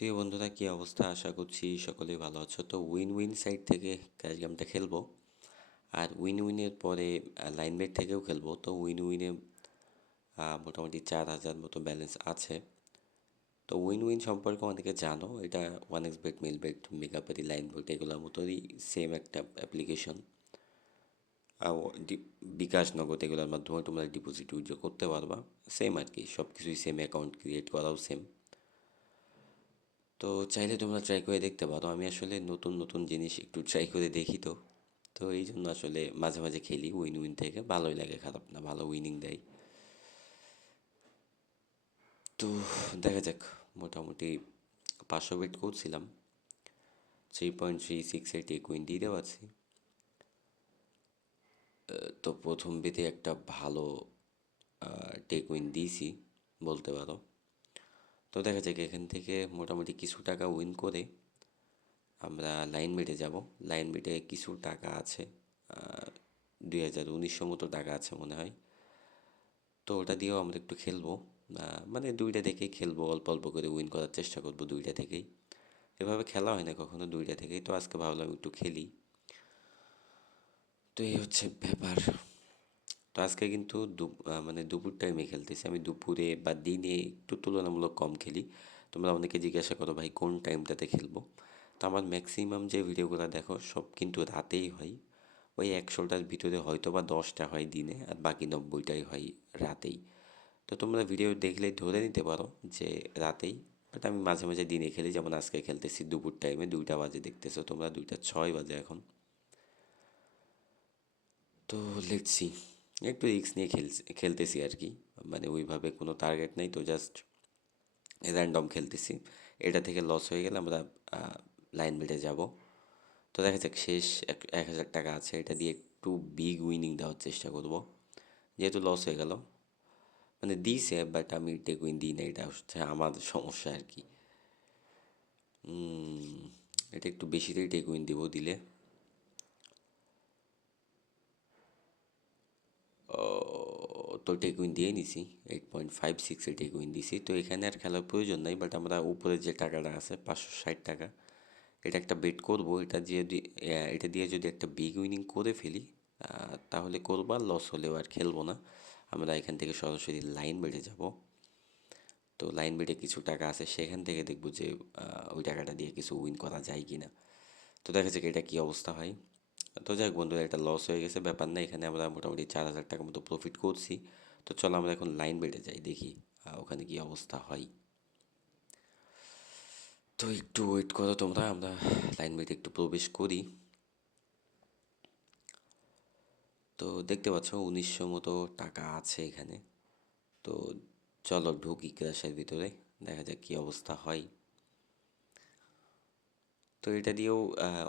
প্রিয় বন্ধুরা, কী অবস্থা? আশা করছি সকলেই ভালো আছো। তো উইন উইন সাইড থেকে ক্যাশ গেমটা খেলবো, আর উইন উইনের পরে লাইন বেট থেকেও খেলবো। তো উইন উইনে মোটামুটি 4,000 মতো ব্যালেন্স আছে। তো উইন উইন সম্পর্কে অনেকে জানো, এটা ওয়ান এক্স বেট, মিল বেট, মেগাপারি, লাইন বেট এগুলোর মতোই সেম একটা অ্যাপ্লিকেশন। বিকাশ, নগদ এগুলোর মাধ্যমে তোমরা ডিপোজিট উইথড্র করতে পারবা। সেম আর কি, সব কিছুই সেম, অ্যাকাউন্ট ক্রিয়েট করাও সেম। তো চাইলে তোমরা ট্রাই করে দেখতে পারো। আমি আসলে নতুন নতুন জিনিস একটু ট্রাই করে দেখি। তো তো এই জন্য আসলে মাঝে মাঝে খেলি উইন উইন থেকে, ভালোই লাগে, খারাপ না, ভালো উইনিং দেয়। তো দেখা যাক। মোটামুটি 500 বেট করছিলাম, 3.368 কুইন দিয়ে দেওয়া আছে। তো প্রথম বেতে একটা ভালো টেক উইন দিয়েছি বলতে পারো। তো দেখা যাক, এখান থেকে মোটামুটি কিছু টাকা উইন করে আমরা লাইন বেটে যাব। লাইন বেটে কিছু টাকা আছে, 2,900 মতো টাকা আছে মনে হয়। তো ওটা দিয়েও আমরা একটু খেলবো। মানে দুইটা থেকেই খেলবো, অল্প অল্প করে উইন করার চেষ্টা করবো দুইটা থেকেই। এভাবে খেলা হয় না কখনো দুইটা থেকেই, তো আজকে ভাবলাম একটু খেলি। তো এই হচ্ছে ব্যাপার। তো আজকে কিন্তু মানে দুপুর টাইমে খেলতেছি আমি। দুপুরে বা দিনে একটু তুলনামূলক কম খেলি। তোমরা অনেকে জিজ্ঞাসা করো ভাই কোন টাইমটাতে খেলবো। তো আমার ম্যাক্সিমাম যে ভিডিওগুলো দেখো সব কিন্তু রাতেই হয়। ওই 100টার ভিতরে হয়তো বা 10টা হয় দিনে, আর বাকি 90টাই হয় রাতেই। তো তোমরা ভিডিও দেখলেই ধরে নিতে পারো যে রাতেই। বাট আমি মাঝে মাঝে দিনে খেলি, যেমন আজকে খেলতেছি দুপুর টাইমে, 2টা বাজে, দেখতেছো তোমরা 2টা 6 বাজে এখন। তো লেটস সি, একটু রিস্ক নিয়ে খেলতেছি আর কি। মানে ওইভাবে কোনো টার্গেট নেই, তো জাস্ট র্যান্ডম খেলতেছি। এটা থেকে লস হয়ে গেলে আমরা লাইন বেটে যাব। তো দেখা যাক, শেষ 1,000 টাকা আছে, এটা দিয়ে একটু বিগ উইনিং দেওয়ার চেষ্টা করব। যেহেতু লস হয়ে গেল, মানে দিছে বাট আমি টেক উইন দিই না, এটা হচ্ছে আমার সমস্যা আর কি। এটা একটু বেশিতেই টেক উইন দিব দিলে। তো টেক উইন দিয়ে নিছি, 8.56 টেক উইন দিছি। তো এখানে আর খেলার প্রয়োজন নাই, বাট আমরা উপরে যে টাকাটা আছে 560 টাকা, এটা একটা বেট করব। এটা দিয়ে যদি একটা বিগ উইনিং করে ফেলি তাহলে করবো, আর লস হলেও আর খেলবো না। আমরা এখান থেকে সরাসরি লাইন বেড়ে যাব। তো লাইন বেটে কিছু টাকা আছে, সেখান থেকে দেখবো যে ওই টাকাটা দিয়ে কিছু উইন করা যায় কি না। তো দেখা যাক এটা কী অবস্থা হয়। তো যাক বন্ধুরা, এটা লস হয়ে গেছে, ব্যাপার না। এখানে আমরা মোটামুটি 4,000 টাকা মতো প্রফিট করছি। তো চলো আমরা এখন লাইন বেটে যাই, দেখি ওখানে কি অবস্থা হয়। তো একটু ওয়েট করো তোমরা, আমরা লাইন বেটে একটু প্রবেশ করি। তো দেখতে পাচ্ছ 1,900 মতো টাকা আছে এখানে। তো চলো ঢুকি ক্র্যাশের ভিতরে, দেখা যাক কী অবস্থা হয়। তো এটা দিয়েও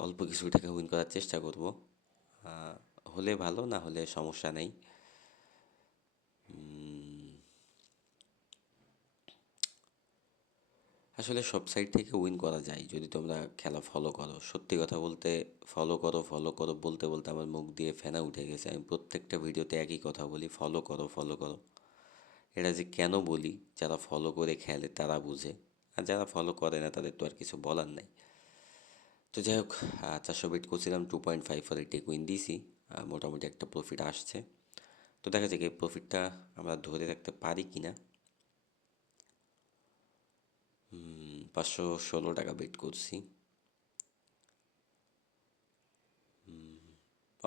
অল্প কিছু টাকা উইন করার চেষ্টা করব। আহ, হলে ভালো, না হলে সমস্যা নেই। আসলে সব সাইড থেকে উইন করা যায় যদি তোমরা খেলা ফলো করো। সত্যি কথা বলতে, ফলো করো ফলো করো বলতে বলতে আমার মুখ দিয়ে ফেনা উঠে গেছে। আমি প্রত্যেকটা ভিডিওতে একই কথা বলি, ফলো করো ফলো করো। এটা যে কেন বলি, যারা ফলো করে খেলে তারা বুঝে, আর যারা ফলো করে না তাদের তো আর কিছু বলার নাই। তো যাই হোক, 400 বেট করছিলাম, 2.54 টেক উইন দিয়েছি। মোটামুটি একটা প্রফিট আসছে। তো দেখা যাক এই প্রফিটটা আমরা ধরে রাখতে পারি কি না। 516 টাকা বেট করছি,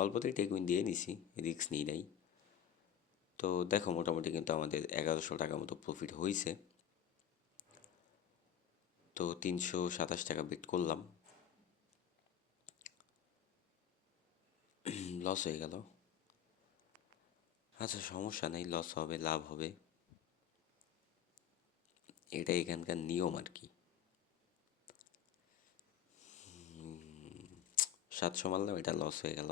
অল্পতেই টেক উইন দিয়ে নিছি, রিস্ক নিই নাই। তো দেখো মোটামুটি কিন্তু আমাদের 1,100 টাকা মতো প্রফিট হয়েছে। তো 327 টাকা বেট করলাম, লস হয়ে গেল। আচ্ছা সমস্যা নেই, লস হবে লাভ হবে, এটাই এখানকার নিয়ম আর কি। 700 মারলাম, এটা লস হয়ে গেল।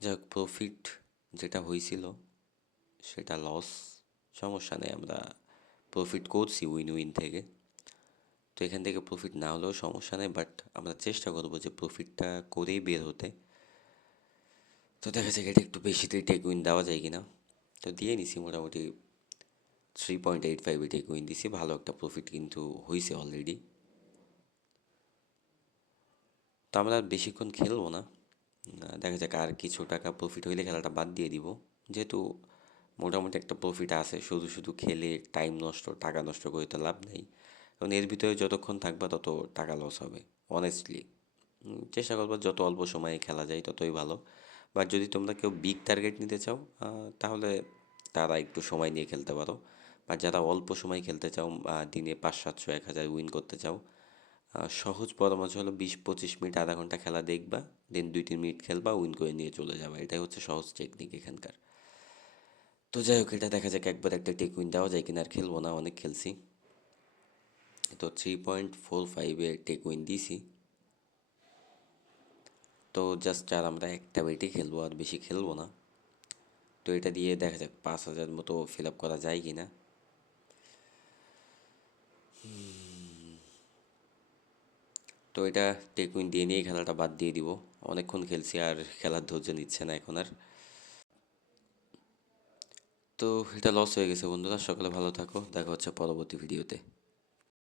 যাক, প্রফিট যেটা হয়েছিল সেটা লস, সমস্যা নেই, আমরা প্রফিট করছি উইন উইন থেকে। তো এখান থেকে প্রফিট না হলেও সমস্যা নেই, বাট আমরা চেষ্টা করবো যে প্রফিটটা করেই বের হতে। তো দেখা যাক এটা একটু বেশিতেই টেক উইন দেওয়া যায় কিনা। তো দিয়ে নিছি মোটামুটি 3.85 টেক উইন দিছি, ভালো একটা প্রফিট কিন্তু হয়েছে অলরেডি। তো আমরা আর বেশিক্ষণ খেলবো না, দেখা যাক আর কিছু টাকা প্রফিট হইলে খেলাটা বাদ দিয়ে দিব, যেহেতু মোটামুটি একটা প্রফিট আছে। শুধু শুধু খেলে টাইম নষ্ট, টাকা নষ্ট করে তো লাভ নেই, কারণ এর ভিতরে যতক্ষণ থাকবা তত টাকা লস হবে অনেস্টলি। চেষ্টা করবো যত অল্প সময়ে খেলা যায় ততই ভালো। বাট যদি তোমরা কেউ বিগ টার্গেট নিতে চাও তাহলে তারা একটু সময় নিয়ে খেলতে পারো। বা যারা অল্প সময় খেলতে চাও, দিনে 500, 700, 1000 উইন করতে চাও, সহজ পরামর্শ হলো 20-25 মিনিট, আধা ঘন্টা খেলা দেখবা, দেন 2-3 মিনিট খেলবা, উইন করে নিয়ে চলে যাবে। এটাই হচ্ছে সহজ টেকনিক এখানকার। তো যাই হোক, এটা দেখা যাক একবার একটা টেক উইন দেওয়া যায় কিনা। আর খেলবো না, অনেক খেলছি। তো 3.45 টেক উইন দিছি। তো জাস্ট আর আমরা একটা বেটে খেলবো, আর বেশি খেলবো না। তো এটা দিয়ে দেখা যাক 5,000 মতো ফিল আপ করা যায় কি না। তো এটা টেক উইন দিয়ে নিয়ে খেলাটা বাদ দিয়ে দিব। অনেকক্ষণ খেলছি, আর খেলার ধৈর্য নিচ্ছে না এখন আর। তো এটা লস হয়ে গেছে বন্ধুরা। সকালে ভালো থাকো, দেখা হচ্ছে পরবর্তী ভিডিওতে।